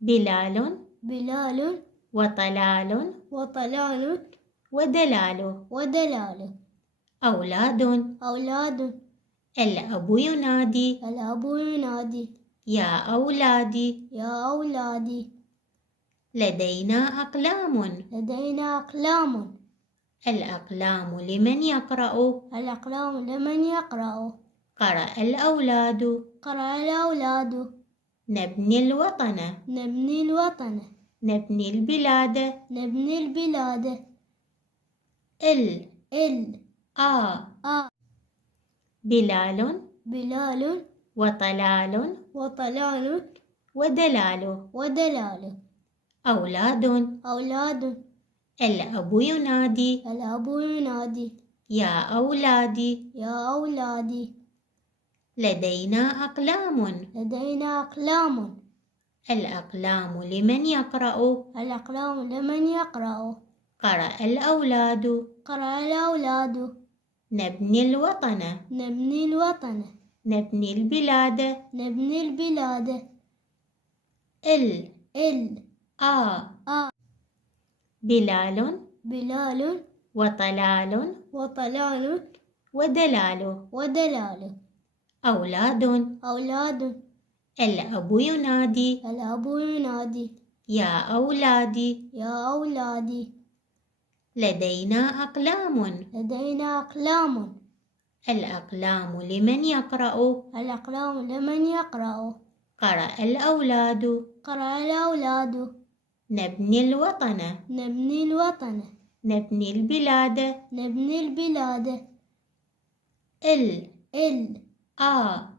بلال بلال وطلال وطلال ودلال. ودلال. أولاد. أولاد. الأب ينادي الأب ينادي يا أولادي. يا أولادي. لدينا أقلام. لدينا أقلام. الأقلام لمن يقرأ؟ الأقلام لمن يقرأ؟ قرأ الأولاد. قرأ الأولاد. نبني الوطن. نبني الوطن. نبني البلاد. نبني البلاد. ال ال آ بلال بلال وطلال وطلال ودلال. ودلال. أولاد. أولاد. الأب ينادي الأب ينادي يا أولادي. يا أولادي. لدينا أقلام. لدينا أقلام. الأقلام لمن يقرأ؟ الأقلام لمن يقرأ؟ قرأ الأولاد. قرأ الأولاد. نبني الوطن. نبني الوطن. نبني البلاد. نبني البلاد. ال آ بلال بلال وطلال وطلال ودلال. ودلال. أولاد. أولاد. الأب ينادي الأب ينادي يا أولادي. يا أولادي. لدينا أقلام. لدينا أقلام. الأقلام لمن يقرأ؟ الأقلام لمن يقرأ؟ قرأ الأولاد. قرأ الأولاد. نبني الوطن. نبني الوطن. نبني البلاد. نبني البلاد. ال ال آ